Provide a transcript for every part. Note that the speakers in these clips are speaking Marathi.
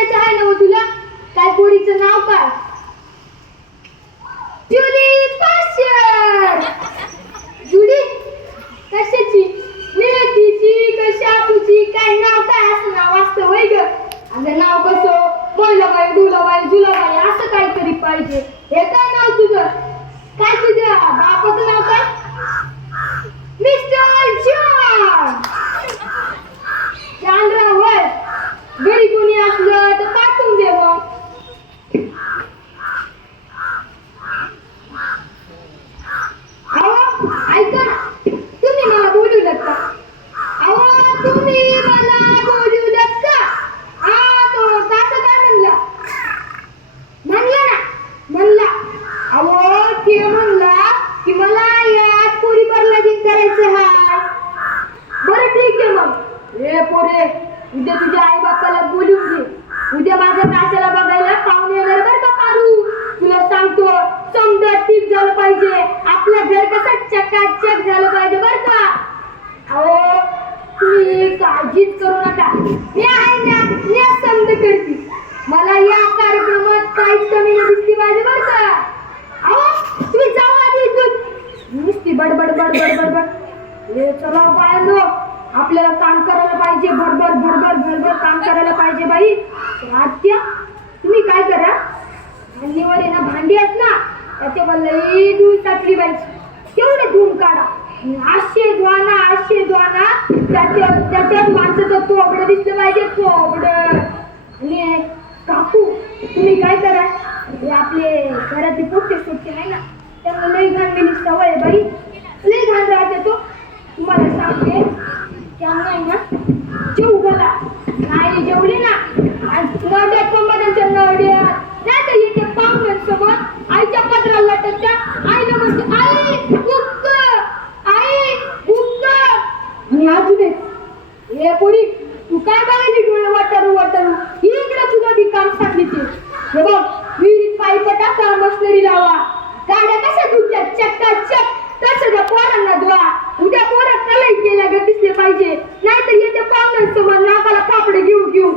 करायचं आहे ना तुला? काय पोरीचं नाव काय? जुली पाशर. जुडी कशाची? मेथीची कशाची? काय नाव काय असं नाव असतं होय ग? अगं नाव कसं पहिलंबाई दुलाबाई जुलाबाई असं काहीतरी पाहिजे. हे काय नाव तुझं? काय तुझ्या बापाचं नाव काय? Mister John. जानराव होय. घरी कोणी असलं तर पाठवून दे मग. अहो ऐका ना, तुम्ही मला बोलू शकता? अहो तुम्ही मला बोलू शकता? हा तो कसं काय म्हणला? म्हणला ना, म्हणला. अहो ते म्हणला की मला या पोरीवर लगीन करायचं हाय. बरं ठीक आहे मग. ए पोरे, उद्या तुझ्या आई बापाला बोलून घे. उद्या माझ्या काशाला बघायला पाहुणे येणार बरं का पारू. तुला सांगतो समजा ठीक झालं पाहिजे. आपलं घर कसं चकाचक झालं पाहिजे बरं का. अहो तुम्ही काळजीच करू नका. मी आहे ना, मी समज करते. मला या कार्यक्रमात काहीच कमी नाही दिसली पाहिजे बरं का. अहो तुम्ही जावा आधी इथून. नुसती बडबड बडबड बडबड. हे चला बायांनो, आपल्याला काम करायला पाहिजे. भरभर भरभर भरभर काम करायला पाहिजे बाई. आत्या तुम्ही काय करा, भांडीवर आहे ना भांडी आहेत ना त्याच्यावर लई धूळ टाकली पाहिजे. तेवढे धुवून काढा. आशे धुवाना त्याच्यात माणसाचं थोबडं दिसलं पाहिजे. थोबडं. आणि काकू तुम्ही काय करा, हे आपले घरातले पोटे सोटे आहे ना त्यांना लई घाणलेली सवय आहे बाई. लई घाण राहते तो. तुम्हाला सांगते त्यांना आहे ना जेव घाला. नाही जेवले ना नड्या कंबरांच्या नड्या नाही तर येते पाहुण्यांसमोर आईच्या पत्राला लटकत्या. आईला म्हणते आई उक्क, आई उक्क. आणि अजून एक, हे पोरी तू काय बघायची डोळे वाटारू वाटारू. इकडे तुला बी काम सांगितले. हे बघ विहिरीत पाईप टाका, मशनरी लावा. गाड्या कशा धुत्या चक्काचक तसं त्या पोरांना धुवा. उद्या पोरात कलई केल्या ग दिसले पाहिजे. नाहीतर येते पाहुण्यांसमोर नाकाला पापडे घेऊ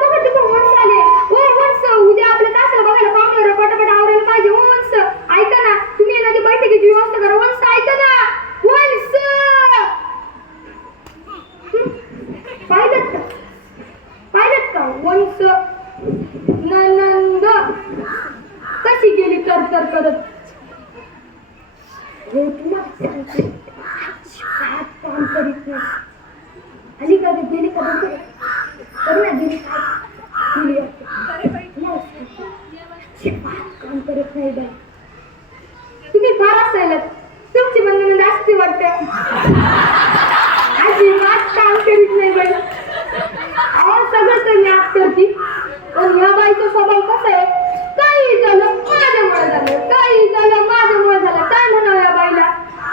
बघा ते वंश आले. हो वंश, उद्या आपल्या तासाला बघायला पाहुण्यावर पटापट आवरायला पाहिजे. हो वंश ऐका ना, तुम्ही ना ती बैठकीची व्यवस्था करा. वंश ऐका ना, वंश. पाहिलं का वंश ननंद कशी गेली तर करत. तुम्हाला सांगते काम करीत नाही. आली का गेली का तरी ना गेली काय गेली काम करत नाही बाई. तुम्ही फार असायला तुमची बंद असते वाटतं. अजिबात काम करीत नाही बाई. अहो सगळं तर मी आज करते. पण या बाईचा स्वभाव कसा आहे, काही झालं माझ्यामुळे झालं, काही झालं माझ्यामुळे झालं. काय म्हणावं या बाईला.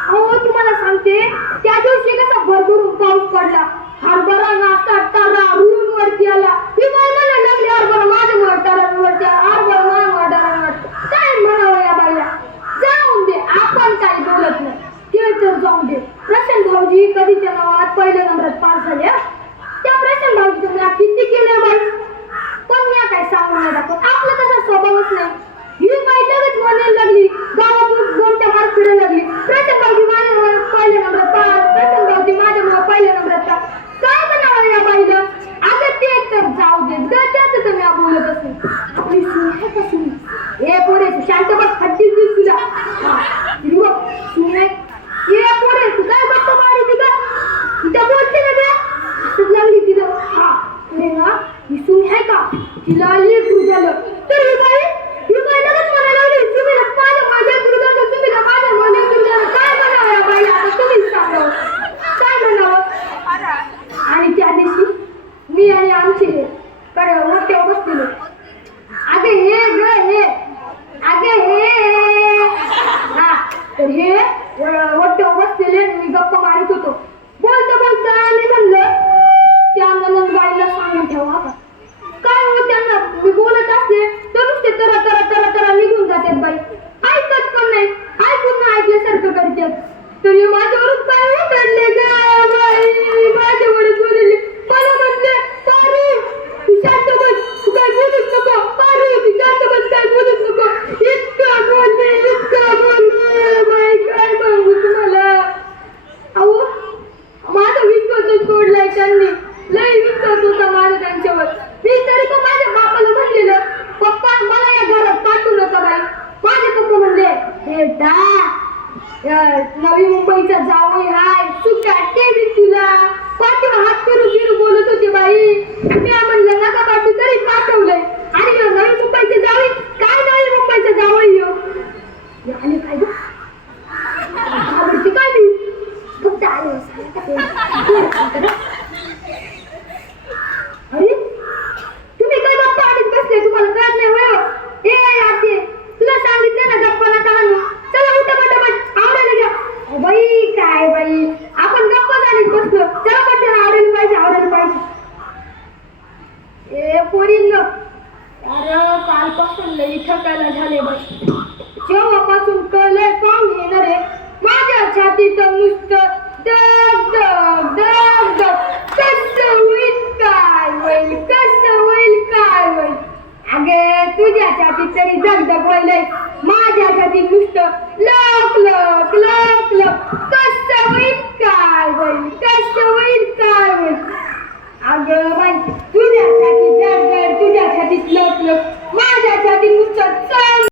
अहो तुम्हाला सांगते त्या दिवशी कसा भरभरून पाऊस पडला. हरभरा नाचा टारा रुळून वरती आला. ही बाई मला लागली हरभरा माझ्यामुळे टारावरती, हरभरा माझ्यामुळे टारावरती. काय म्हणावं या बाईला. जाऊन दे, आपण काही बोलत नाही. ते तर जाऊन दे. प्रशांत भाऊजी कधीच्या नावात पहिल्या नंबरात पास झाले. त्या प्रशांत भाऊजीचं नाव किती केलं बाई. पण मी काय सांगू नाही दाखवत. आपला तसा स्वभावच नाही. ही बाई लगेच म्हणायला लागली, गावातून गोमट्या मार फिरायला लागली. प्रशांत भाऊजी माझ्यामुळे पहिल्या नंबरात पास, प्रशांत भाऊजी माझ्यामुळे पहिल्या नंबरात पास. काय म्हणावं या बाईला. अगं ते तर जाऊ देत ग, त्याचं तर मी बोलत असेल. आपली सून आहे का सून. हे पोरे तू शांत बस, खड्डीच दिस तुला. सून आहे. ये पोरे तू काय गप्पा मारू तिला. तिथं बोलते ना बे असंच लागली तिथं. हा अरे ना ही सून आहे का, तिला लेकरू झालं तर ही बाई लगेच म्हणायला लागली तुम्ही माझ्यामुळे लेकरू झालं, तुम्ही माझ्यामुळे लेकरू झालं. काय म्हणावं या बाईला आता तुम्हीच सांगावं. काय म्हणावं. आणि त्या दिवशी मी आणि आमची रस्त्यावर बसलेलो. अगे हे ग हे, अगे हे. हा तर हे रस्त्यावर बसलेले मी गप्पा मारत होतो. बोलता बोलता मी म्हणलं त्या नंदबाईला सांगून ठेवा का. काय हो त्यांना मी बोलत असले तर नुसते तरा तरा तरा तरा निघून जातात बाई. ऐकत पण नाही, ऐकून ना ऐकल्यासारखं करतात. तरी माझ्यावरच काय उतरले ग बाई, माझ्यावरच बोलले. मला म्हणले पारू छातीत नुसतं धक धक धक धक कसं होईल काय होईल कसं होईल काय होईल अगे तुझ्या छातीत तरी धक धक व्हायलंय माझ्या छातीत नुसतं लक लक लक लक